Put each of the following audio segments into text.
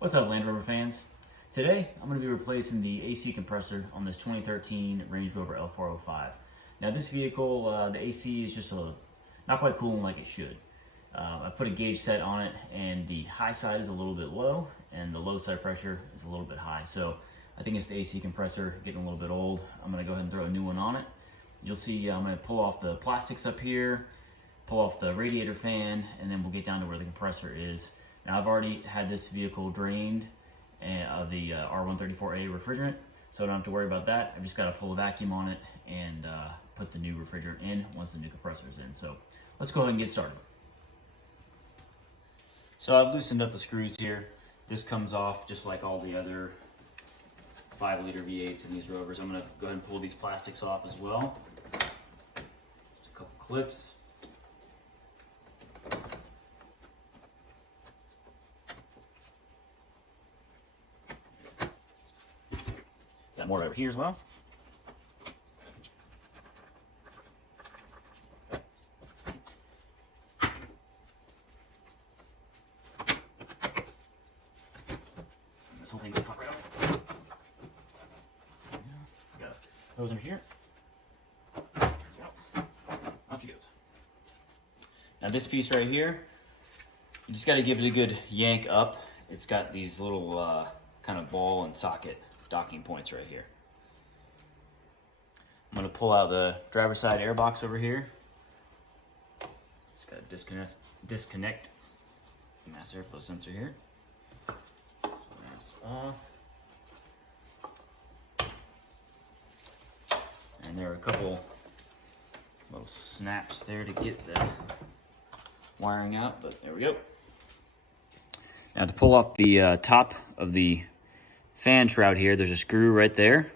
What's up, Land Rover fans? Today, I'm going to be replacing the AC compressor on this 2013 Range Rover L405. Now this vehicle, the AC is just not quite cooling like it should. I put a gauge set on it and the high side is a little bit low and the low side pressure is a little bit high. So I think it's the AC compressor getting a little bit old. I'm going to go ahead and throw a new one on it. You'll see I'm going to pull off the plastics up here, pull off the radiator fan, and then we'll get down to where the compressor is. Now I've already had this vehicle drained of the R134A refrigerant, so I don't have to worry about that. I've just got to pull a vacuum on it and put the new refrigerant in once the new compressor is in. So let's go ahead and get started. So I've loosened up the screws here. This comes off just like all the other 5-liter V8s in these Rovers. I'm going to go ahead and pull these plastics off as well. Just a couple clips. Got more over here as well. This whole thing just pop right off. Got a hose under here. There we go. Off she goes. Now this piece right here, you just got to give it a good yank up. It's got these little kind of ball and socket docking points right here. I'm going to pull out the driver's side air box over here. Just got to disconnect the mass airflow sensor here. So that's off. And there are a couple little snaps there to get the wiring out, but there we go. Now to pull off the top of the fan shroud here, there's a screw right there.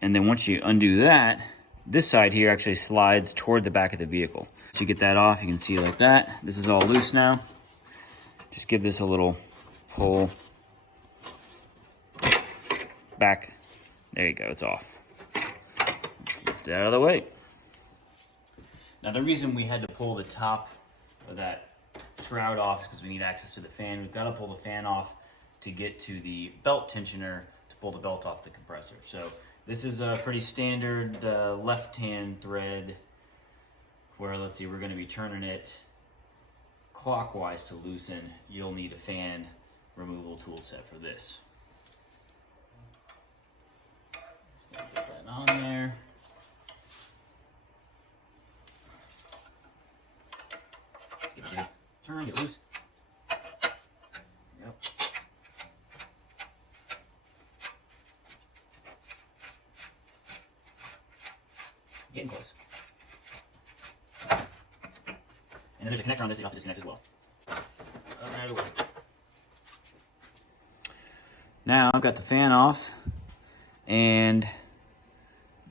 And then once you undo that, this side here actually slides toward the back of the vehicle. Once you get that off, you can see like that. This is all loose now. Just give this a little pull back. There you go, it's off. Let's lift it out of the way. Now the reason we had to pull the top of that shroud off is because we need access to the fan. We've got to pull the fan off to get to the belt tensioner to pull the belt off the compressor. So this is a pretty standard left-hand thread where, let's see, we're going to be turning it clockwise to loosen. You'll need a fan removal tool set for this. Just gonna get that on there. Give it a turn, get loose. Yep. Getting close. And then there's a connector on this that you have to disconnect as well. Right away. Now I've got the fan off, and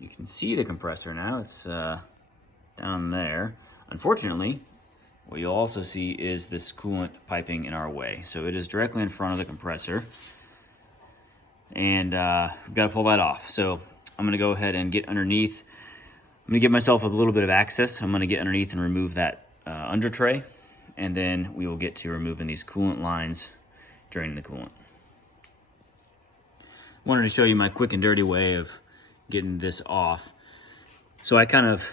you can see the compressor now. It's down there. Unfortunately, what you'll also see is this coolant piping in our way. So it is directly in front of the compressor, and we've got to pull that off. So I'm going to go ahead and get underneath. I'm going to give myself a little bit of access. I'm going to get underneath and remove that under tray, and then we will get to removing these coolant lines, draining the coolant. I wanted to show you my quick and dirty way of getting this off. So I kind of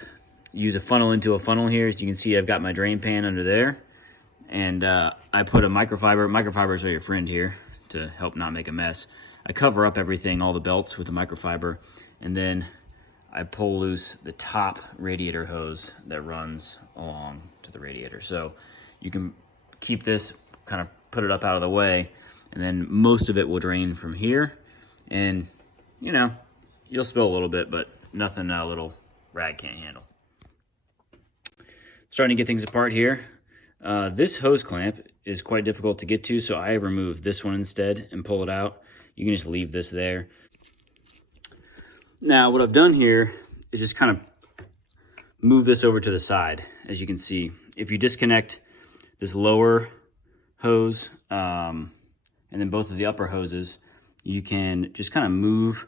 use a funnel into a funnel here. As you can see, I've got my drain pan under there, and I put a microfibers are your friend here to help not make a mess. I cover up everything, all the belts, with the microfiber, and then I pull loose the top radiator hose that runs along to the radiator. So you can keep this, kind of put it up out of the way, and then most of it will drain from here. And, you know, you'll spill a little bit, but nothing a little rag can't handle. Starting to get things apart here. This hose clamp is quite difficult to get to, so I remove this one instead and pull it out. You can just leave this there. Now, what I've done here is just kind of move this over to the side. As you can see, if you disconnect this lower hose and then both of the upper hoses, you can just kind of move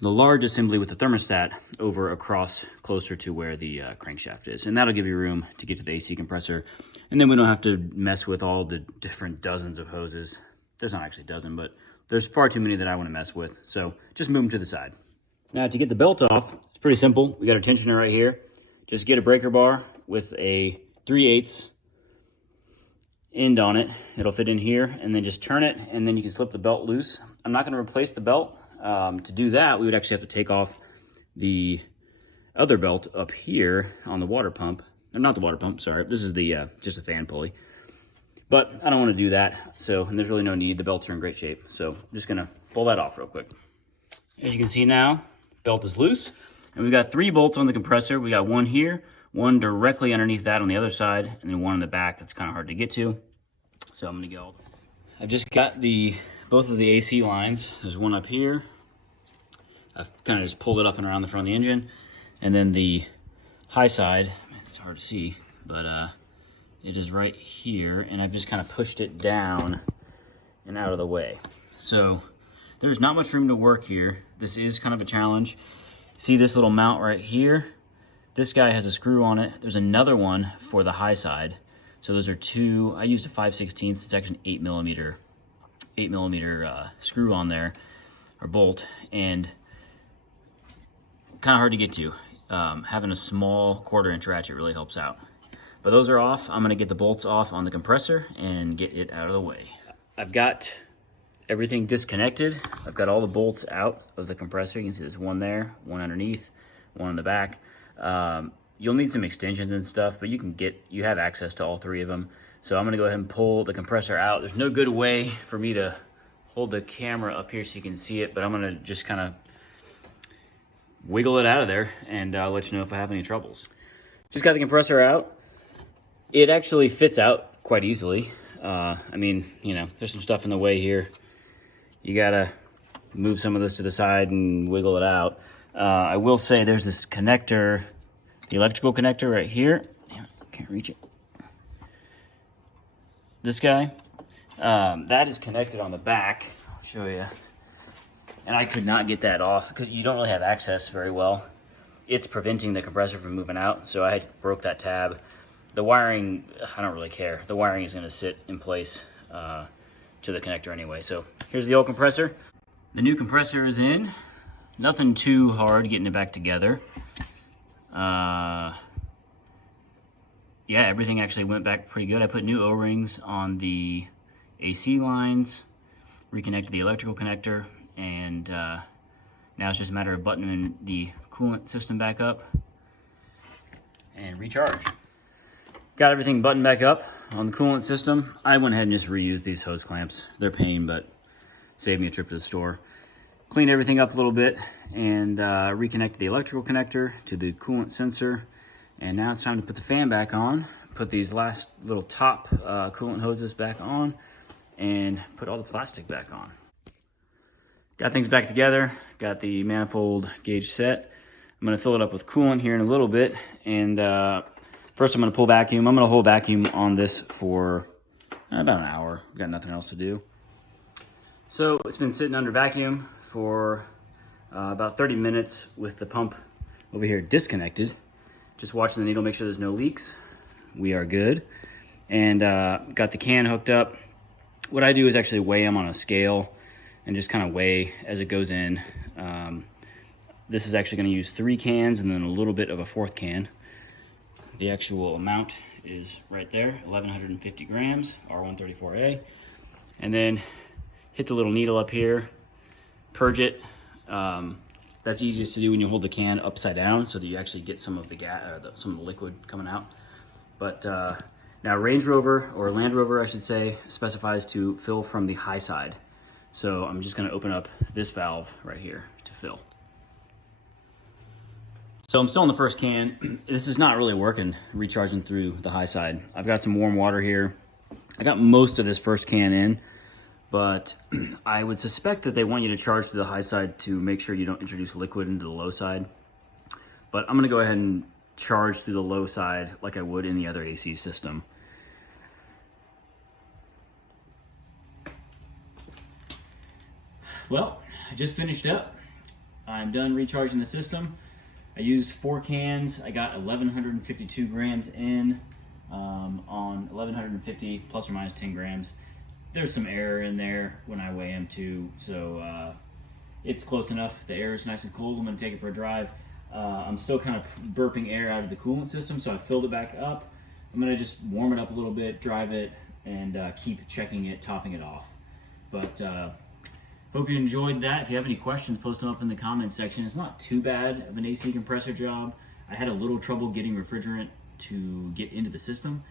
the large assembly with the thermostat over across closer to where the crankshaft is. And that'll give you room to get to the AC compressor. And then we don't have to mess with all the different dozens of hoses. There's not actually a dozen, but there's far too many that I want to mess with. So just move them to the side. Now to get the belt off, it's pretty simple. We got our tensioner right here. Just get a breaker bar with a 3/8 end on it. It'll fit in here, and then just turn it, and then you can slip the belt loose. I'm not going to replace the belt. To do that, we would actually have to take off the other belt up here on the water pump. Or not the water pump, sorry. This is the just a fan pulley. But I don't want to do that, and there's really no need. The belts are in great shape, so I'm just going to pull that off real quick. As you can see now, belt is loose, and we've got 3 bolts on the compressor. We got one here, one directly underneath that on the other side, and then one in the back that's kind of hard to get to. So I'm going to go. I've just got both of the AC lines. There's one up here. I've kind of just pulled it up and around the front of the engine. And then the high side, it's hard to see, but it is right here. And I've just kind of pushed it down and out of the way. So there's not much room to work here. This is kind of a challenge. See this little mount right here? This guy has a screw on it. There's another one for the high side. So those are 2, I used a 5/16. It's actually an 8 millimeter screw on there, or bolt, and kind of hard to get to. Having a small 1/4 inch ratchet really helps out. But those are off. I'm gonna get the bolts off on the compressor and get it out of the way. I've got everything disconnected. I've got all the bolts out of the compressor. You can see there's one there, one underneath, one in the back. You'll need some extensions and stuff, but you have access to all 3 of them. So I'm gonna go ahead and pull the compressor out. There's no good way for me to hold the camera up here so you can see it, but I'm gonna just kind of wiggle it out of there, and I'll let you know if I have any troubles. Just got the compressor out. It actually fits out quite easily. I mean, there's some stuff in the way here. You gotta move some of this to the side and wiggle it out. I will say there's this connector, the electrical connector right here. Can't reach it. This guy, that is connected on the back. I'll show you. And I could not get that off because you don't really have access very well. It's preventing the compressor from moving out, so I broke that tab. The wiring, I don't really care. The wiring is gonna sit in place to the connector anyway. So here's the old compressor. The new compressor is in. Nothing too hard getting it back together. Yeah, everything actually went back pretty good. I put new O-rings on the AC lines, reconnected the electrical connector, and now it's just a matter of buttoning the coolant system back up and recharge. Got everything buttoned back up on the coolant system. I went ahead and just reused these hose clamps. They're a pain, but saved me a trip to the store. Cleaned everything up a little bit and reconnected the electrical connector to the coolant sensor. And now it's time to put the fan back on, put these last little top coolant hoses back on, and put all the plastic back on. Got things back together, got the manifold gauge set. I'm gonna fill it up with coolant here in a little bit, and first I'm gonna pull vacuum. I'm gonna hold vacuum on this for about an hour. I've got nothing else to do. So it's been sitting under vacuum for about 30 minutes with the pump over here disconnected. Just watching the needle, make sure there's no leaks. We are good. And got the can hooked up. What I do is actually weigh them on a scale and just kind of weigh as it goes in. This is actually gonna use 3 cans and then a little bit of a 4th can. The actual amount is right there, 1,150 grams, R134A. And then hit the little needle up here, purge it. That's easiest to do when you hold the can upside down so that you actually get some of the some of the liquid coming out. But now Range Rover, or Land Rover I should say, specifies to fill from the high side. So I'm just gonna open up this valve right here to fill. So I'm still in the first can. This is not really working, recharging through the high side. I've got some warm water here. I got most of this first can in, but I would suspect that they want you to charge through the high side to make sure you don't introduce liquid into the low side. But I'm gonna go ahead and charge through the low side like I would in the other AC system. Well, I just finished up. I'm done recharging the system. I used 4 cans. I got 1,152 grams in on 1,150 plus or minus 10 grams. There's some air in there when I weigh them too, so it's close enough. The air is nice and cold. I'm gonna take it for a drive. I'm still kind of burping air out of the coolant system, so I filled it back up. I'm gonna just warm it up a little bit, drive it, and keep checking it, topping it off. But hope you enjoyed that. If you have any questions, post them up in the comments section. It's not too bad of an AC compressor job. I had a little trouble getting refrigerant to get into the system.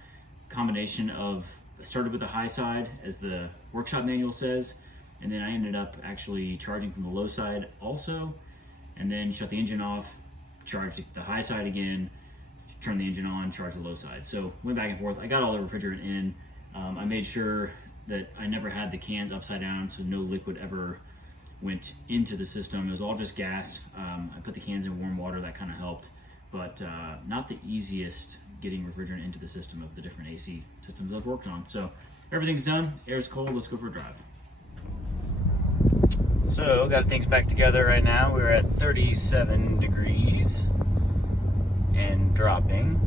Combination of, I started with the high side, as the workshop manual says, and then I ended up actually charging from the low side also, and then shut the engine off, charged the high side again, turned the engine on, charged the low side. So went back and forth. I got all the refrigerant in. I made sure that I never had the cans upside down, so no liquid ever went into the system. It was all just gas. I put the cans in warm water, that kind of helped, but not the easiest getting refrigerant into the system of the different AC systems I've worked on. So everything's done, air's cold, let's go for a drive. So got things back together right now. We're at 37 degrees and dropping.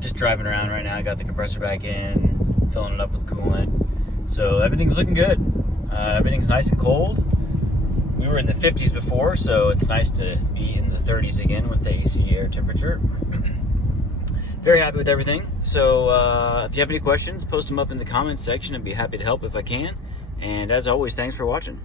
Just driving around right now. I got the compressor back in, filling it up with coolant. So everything's looking good. Everything's nice and cold. We were in the 50s before, so it's nice to be in the 30s again with the AC air temperature. Very happy with everything. So if you have any questions, post them up in the comments section. I'd be happy to help if I can. And as always, thanks for watching.